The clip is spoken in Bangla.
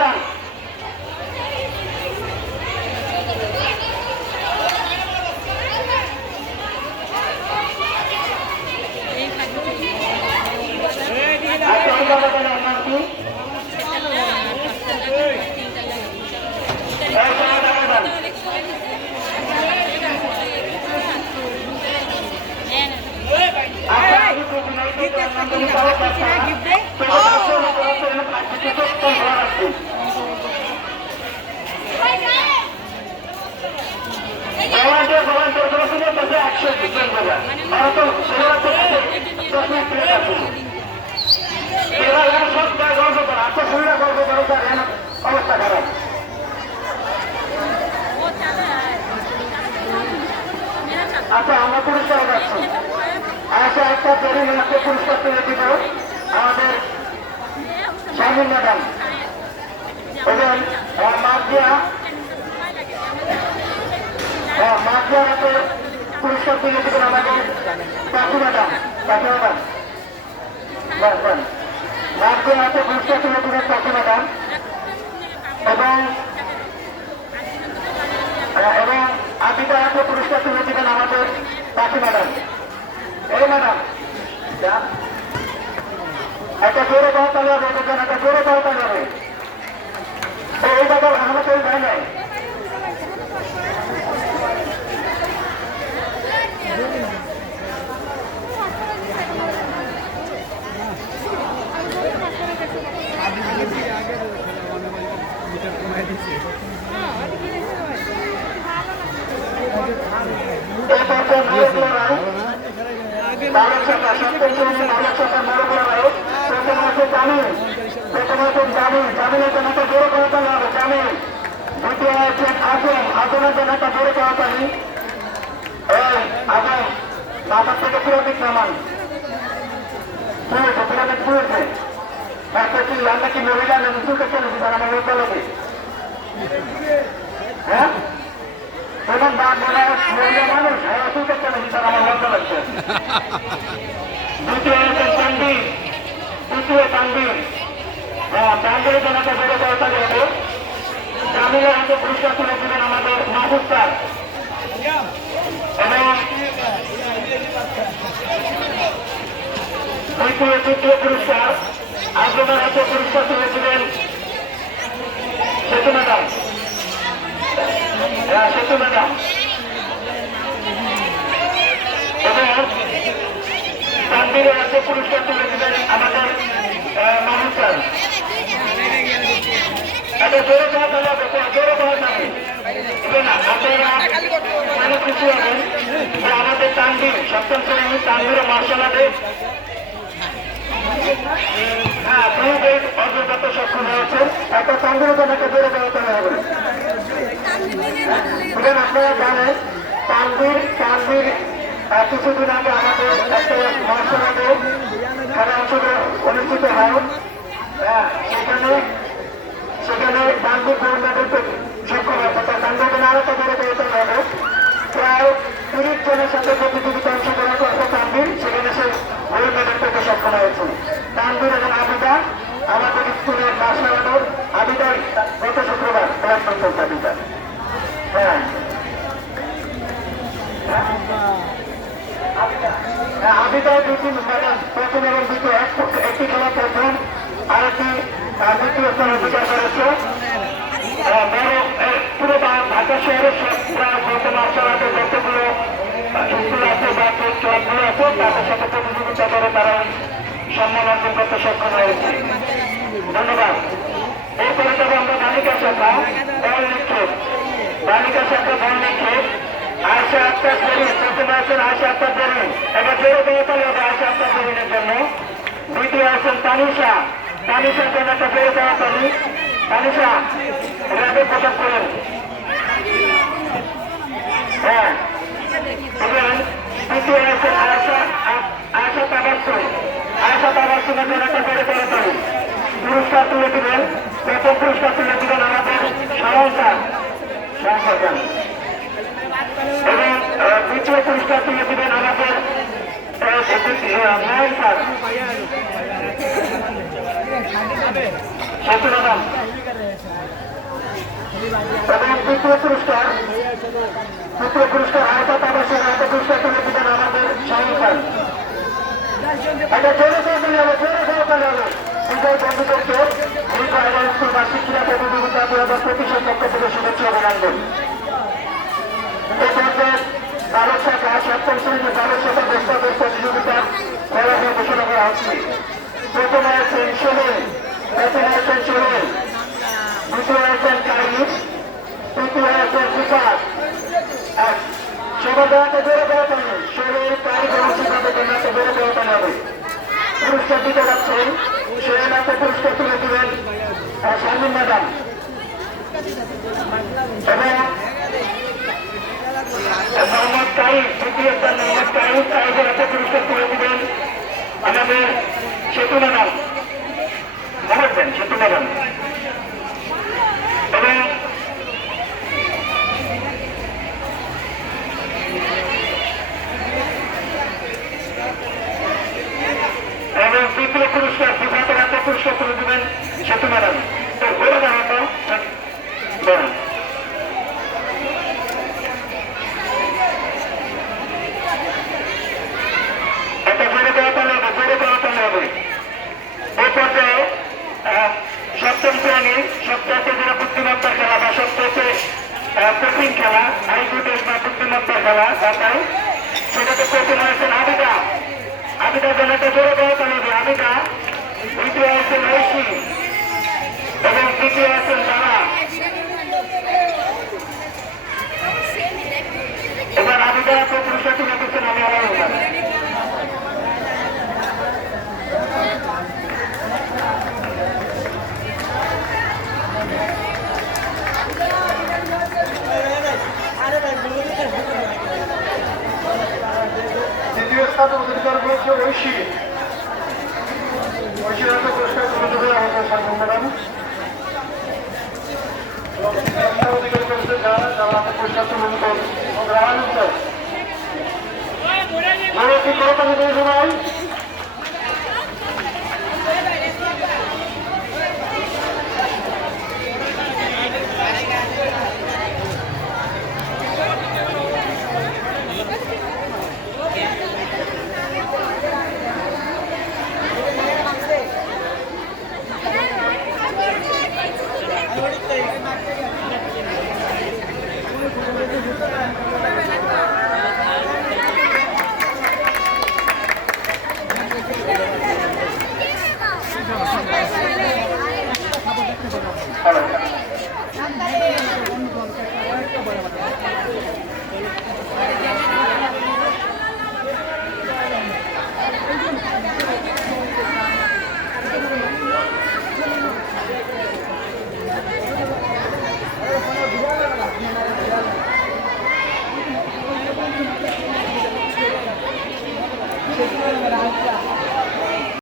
যান। অবস্থা খারাপ। আচ্ছা আমরা পুরস্কার পাচ্ছি। আচ্ছা একটা পরিমাণকে পুরস্কার তুলে দিব আমাদের শামিল ম্যাডাম এবং মাঝিয়া হাতে পুরস্কার তুলে দিবেন আমাদের কাকু ম্যাডাম। মাঝিয়া হাতে পুরস্কার তুলে দিবেন কাকু ম্যাডাম এবং আবিদা হাতে পুরস্কার তুলে দিবেন আমাদের কাকু ম্যাডাম। এই ম্যাডাম একটা জোরে পাওয়া হবে, একটা জোরে পাওয়া যাবে। এই দাদা আমার কেউ যায় নাই। জামিনের জন্য একটা জোরে করতে হবে। জামিন দ্বিতীয় হচ্ছেন আজম। আজমের জন্য একটা জোরে করতালি। এই আজম মাথার থেকে পিরামিড নামান পুড়েছে, পিরামিড পুড়েছে। একটা কি আমরা কি মহিলা নাকি চুলকে চলেছি তার আমার লোক লাগে। হ্যাঁ এবং মহিলা মানুষ চুলকে চলেছি তার আমার লোক লাগছে। দ্বিতীয় হচ্ছেন তানভীর। তৃতীয় তানভীর। তানভীরের জন্য একটা জোরে করতালি হবে। জামিলের হাতে পুরস্কার তুলে দিবেন আমাদের মাহবুব স্যার এবং তৃতীয় পুরস্কার আজমের হাতে পুরস্কার তুলে দিবেন সেতু ম্যাডাম। সেতু ম্যাডাম এবং তানভীরের হাতে পুরস্কার তুলে দিবেন আমাদের মাহবুব স্যার। একটা জোরে পাওয়া যাবে, জোরে পাওয়া যাবে না। আপনারা মনে খুশি হবেন যে আমাদের তানভীর সপ্তম শ্রেণী তানভীর মার্শাল আর্টে ব্লু বেল্ট অর্জন করতে সক্ষম হয়েছে। একটা তানভীরের জন্য একটা জোরে পাওয়াতে হবে। আপনারা জানেন তানভীর কিছুদিন আগে আমাদের একটা মার্শাল আর্টে খেলা অনুষ্ঠিত হয়। সেখানে তানভীর গোল্ড মেডেল সক্ষম হয়েছে। তানভীর আরো তো জোরে পেতে হবে। প্রায় 30 জনের সাথে প্রতিযোগিতা অংশগ্রহণ করছে তানভীর, সেখানে সে গোল্ড মেডেল পেতে সক্ষম হয়েছে। তানভীর এবং আবিদা আমাদের স্কুলের মার্শাল আর্টের আবিদার গত শুক্রবার ক্লাস করতে আবিদা। হ্যাঁ আবিদা দুটি ম্যাডাম প্রথম এবং দ্বিতীয় একটি খেলা প্রথম আর একটি দ্বিতীয় স্থান অধিকার করেছে। পুরো ঢাকা শহরের গত মার্শাল আর্টের যতগুলো স্কুল আছে বা ক্লাবগুলো আছে তাদের সাথে প্রতিযোগিতা করে তারা সম্মান অর্জন করতে সক্ষম হয়েছে। ধন্যবাদ। এরপরে তবে আমরা বালিকা শাখা বল নিক্ষেপ, বালিকা শাখা বল নিক্ষেপ আয়শা আক্তার জরিন প্রথমে আছেন। আয়শা আক্তার জরিন এবার জোরে দেওয়া হবে আয়শা আক্তার জরিনের জন্য। দ্বিতীয় আছেন তানিশা। তানিশার জন্য একটা জোরে দেওয়া তালি। তানিশা এভাবে প্রকাশ করেন। হ্যাঁ এবং দ্বিতীয় আছেন আয়শা তাবাসসুম। আয়শা তাবাসসুমের জন্য একটা জোরে দেওয়া তালি। পুরস্কার তুলে দিবেন, প্রথম পুরস্কার তুলে দিবেন আমাদের সংস্থা এবং দ্বিতীয় পুরস্কার তুলে দিবেন আমাদের নয়ন স্যার। এবং দ্বিতীয় পুরস্কার আয়তা আবাসের আয়তা পুরস্কার তুলে দিবেন আমাদের শাহিন খান। এটা জোরে সহকারে হবে বিজয় বন্ধুদেরকে দীর্ঘ হাজার স্কুল বার্ষিক ক্রীড়া প্রতিযোগিতা 2025 পক্ষ থেকে শুভেচ্ছা অভিনন্দন। এই পর্যায়ে বালক শাখা সপ্তম শ্রেণীর বালক শাখা বস্তাদের প্রতিযোগিতার ফলাফল ঘোষণা করা হচ্ছে। প্রথমে আছেন সোহেল, দ্বিতীয় আছেন কারিম, তৃতীয় আছেন বিকাশ। সবার দেওয়াতে জোরে দেওয়াতে হবে, সোহেল কারিম এবং বিকাশের জন্য জোরে দেওয়াতে হবে। পুরস্কার দিতে যাচ্ছেন সোহেল হাতে পুরস্কার তুলে দিবেন শারমিন ম্যাডাম এবং মোহাম্মদ কারিম, তৃতীয় স্থান মোহাম্মদ কারিম, কারিমের হাতে পুরস্কার তুলে দিবেন আমাদের সেতু ম্যাডাম, মনে সেতু ম্যাডাম এবং তৃতীয় পুরস্কার বিভাগের হাতে পুরস্কার তুলে দিবেন সেতু ম্যাডাম। তো ঘুরে দাঁড়াতো এটা জোরে দেওয়াতে হবে। এই পর্যায়ে সপ্তম শ্রেণীর সবচেয়ে যারা বুদ্ধিমত্তার খেলা বা সবচেয়ে কঠিন খেলা আইকিউ টেস্ট বা বুদ্ধিমত্তার খেলা তাই সেটাতে প্রথম হয়েছেন আবিদা। আবিদা জনতা জোরে দেওয়াতে হবে। আবিদা, দ্বিতীয় আছেন ঐশী এবং তৃতীয় আছেন তারা। এবার আবিদা পুরস্কার তুলে দিচ্ছেন আমি আমার দ্বিতীয় স্থান অধিকার করেছে ঐশী। ঐশীর হাতে পুরস্কার তুলে দেবে আমাদের শারমিন ম্যাডাম। অধিকার করেছে যারা হাতে পুরস্কার তুলে দেবেন রাহান। কি করতে হবে সময়